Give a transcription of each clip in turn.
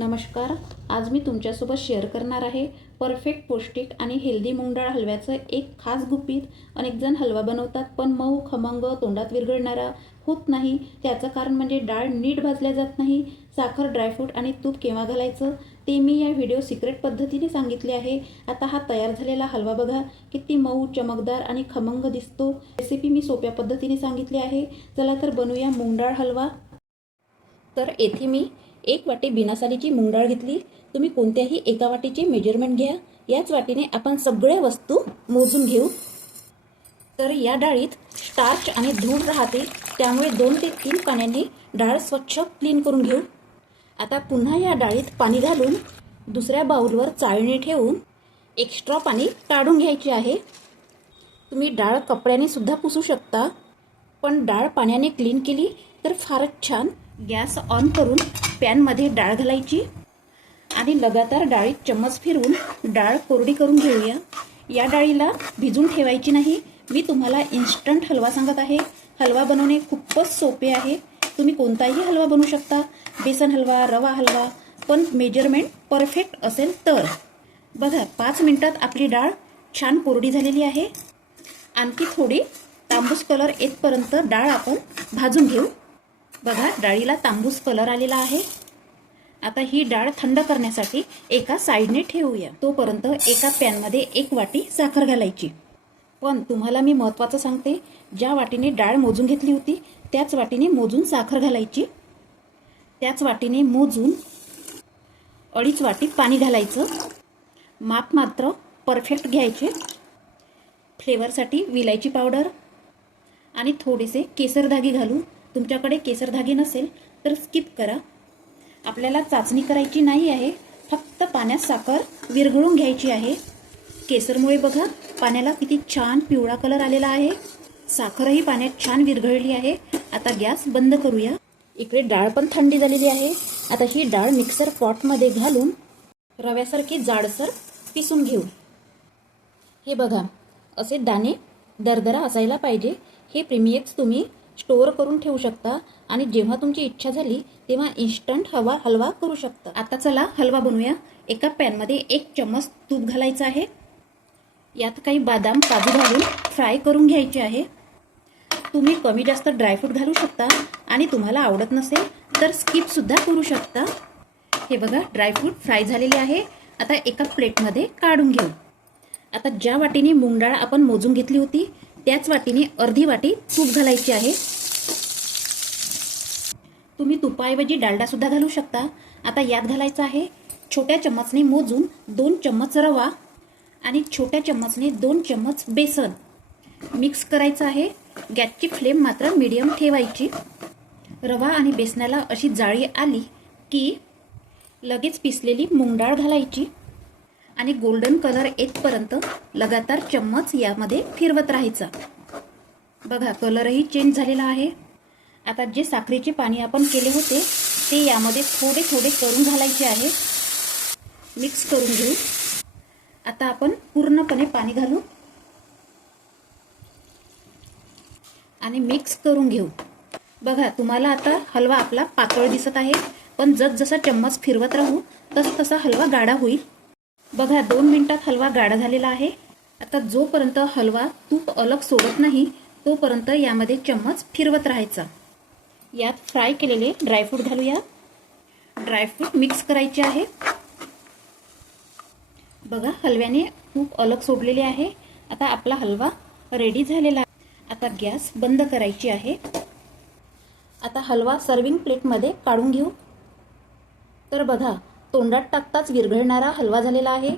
नमस्कार. आज मी तुमच्यासोबत शेअर करणार आहे परफेक्ट पौष्टिक आणि हेल्दी मूग डाळ हलव्याचं एक खास गुपित. अनेक जण हलवा बनवतात पण मऊ खमंग तोंडात विरघळणारा होत नाही. त्याचं कारण म्हणजे डाळ नीट भाजल्या जात नाही. साखर, ड्रायफ्रूट आणि तूप केव्हा घालायचं ते मी या व्हिडिओ सिक्रेट पद्धतीने सांगितले आहे. आता हा तयार झालेला हलवा बघा, किती मऊ, चमकदार आणि खमंग दिसतो. रेसिपी मी सोप्या पद्धतीने सांगितली आहे. चला तर बनवूया मूग डाळ हलवा. तर येथे मी 1 वाटी बिना सालीची मूग डाळ घेतली. तुम्ही कोणत्याही एका वाटीचे मेजरमेंट घ्या. याच वाटीने आपण सगळ्या वस्तू मोजून घेऊ. तर या डाळीत स्टार्च आणि धूळ राहते, त्यामुळे 2 ते 3 पाण्याने डाळ स्वच्छ क्लीन करून घेऊ. आता पुन्हा या डाळीत पाणी घालून दुसऱ्या बाउलवर चाळणी ठेवून एक्स्ट्रा पाणी काढून घ्यायचे आहे. तुम्ही डाळ कपड्याने सुद्धा पुसू शकता, पण डाळ पाण्याने क्लीन केली तर फारच छान. गॅस ऑन करून पॅनमध्ये डाळ घालायची आणि लगातार डाळीत चम्मच फिरवून डाळ कोरडी करून घेऊया. या डाळीला भिजून ठेवायची नाही. मी तुम्हाला इन्स्टंट हलवा सांगत आहे. हलवा बनवणे खूपच सोपे आहे. तुम्ही कोणताही हलवा बनवू शकता, बेसन हलवा, रवा हलवा, पण मेजरमेंट परफेक्ट असेल तर. बघा, 5 मिनिटात आपली डाळ छान कोरडी झालेली आहे. आणखी थोडी तांबूस कलर येतपर्यंत डाळ आपण भाजून घेऊ. बघा, डाळीला तांबूस कलर आलेला आहे. आता ही डाळ थंड करण्यासाठी एका साईडने ठेवूया. तोपर्यंत एका पॅनमध्ये 1 वाटी साखर घालायची. पण तुम्हाला मी महत्त्वाचं सांगते, ज्या वाटीने डाळ मोजून घेतली होती त्याच वाटीने मोजून साखर घालायची. त्याच वाटीने मोजून 2.5 वाटी पाणी घालायचं. माप मात्र परफेक्ट घ्यायचे. फ्लेवरसाठी विलायची पावडर आणि थोडेसे केसर धागे घालू. तुमच्याकडे केसर धागे नसेल तर स्किप करा. आपल्याला चाचणी करायची नाही आहे, फक्त पाण्यात साखर विरघळून घ्यायची आहे. केसरमुळे बघा पाण्याला किती छान पिवळा कलर आलेला आहे. साखरही पाण्यात छान विरघळली आहे. आता गॅस बंद करूया. इकडे डाळ पण थंडी झालेली आहे. आता ही डाळ मिक्सर पॉटमध्ये घालून रव्यासारखी जाडसर पिसून घेऊ. हे बघा, असे दाणे दरदरा असायला पाहिजे. हे प्रीमिक्स तुम्ही स्टोअर करून ठेवू शकता आणि जेव्हा तुमची इच्छा झाली तेव्हा इन्स्टंट हलवा करू शकता. आता चला हलवा बनवूया. एका पॅनमध्ये 1 चम्मच तूप घालायचं आहे. यात काही बदाम, काजू घालून फ्राय करून घ्यायचे आहे. तुम्ही कमी जास्त ड्रायफ्रूट घालू शकता आणि तुम्हाला आवडत नसेल तर स्किप सुद्धा करू शकता. हे बघा, ड्रायफ्रूट फ्राय झालेले आहे. आता एका प्लेटमध्ये काढून घेऊ. आता ज्या वाटीने मूग डाळ आपण मोजून घेतली होती त्याच वाटीने अर्धी वाटी तूप घालायची आहे. तुम्ही तुपाऐवजी डालडा सुद्धा घालू शकता. आता यात घालायचं आहे छोट्या चम्मचने मोजून 2 चम्मच रवा आणि छोट्या चम्मचने 2 चम्मच बेसन. मिक्स करायचं आहे. गॅसची फ्लेम मात्र मीडियम ठेवायची. रवा आणि बेसनाला अशी जाळी आली की लगेच पिसलेली मूग डाळ घालायची आणि गोल्डन कलर येतपर्यंत लगातार चम्मच यामध्ये फिरवत राहायचा. बघा, कलरही चेंज झालेला आहे. आता जे साखरेचे पाणी आपण केले होते ते यामध्ये थोडे थोडे करून घालायचे आहे. मिक्स करून घेऊ. आता आपण पूर्णपणे पाणी घालू आणि मिक्स करून घेऊ. बघा, तुम्हाला आता हलवा आपला पातळ दिसत आहे, पण जसजसा चम्मच फिरवत राहू तसा हलवा गाढा होईल. बघा, 2 मिनिटात हलवा गाढा झालेला आहे. आता जोपर्यंत हलवा तूप अलग सोडत नाही तोपर्यंत यामध्ये चम्मच फिरवत राहायचा. यात फ्राय केलेले ड्रायफ्रूट घालूया. ड्रायफ्रूट मिक्स करायचे आहे. बघा, हलव्याने तूप अलग सोडलेले आहे. आता आपला हलवा रेडी झालेला आहे. आता गॅस बंद करायची आहे. आता हलवा सर्विंग प्लेटमध्ये काढून घेऊ. तर बघा, तोंडात टाकताच विरघळणारा हलवा झालेला आहे.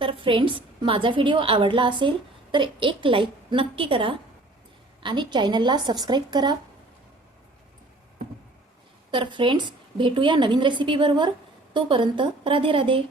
तर फ्रेंड्स, माझा व्हिडिओ आवडला असेल तर एक लाईक नक्की करा आणि चॅनलला सबस्क्राईब करा. तर फ्रेंड्स, भेटूया नवीन रेसिपीबरोबर. तोपर्यंत राधे राधे.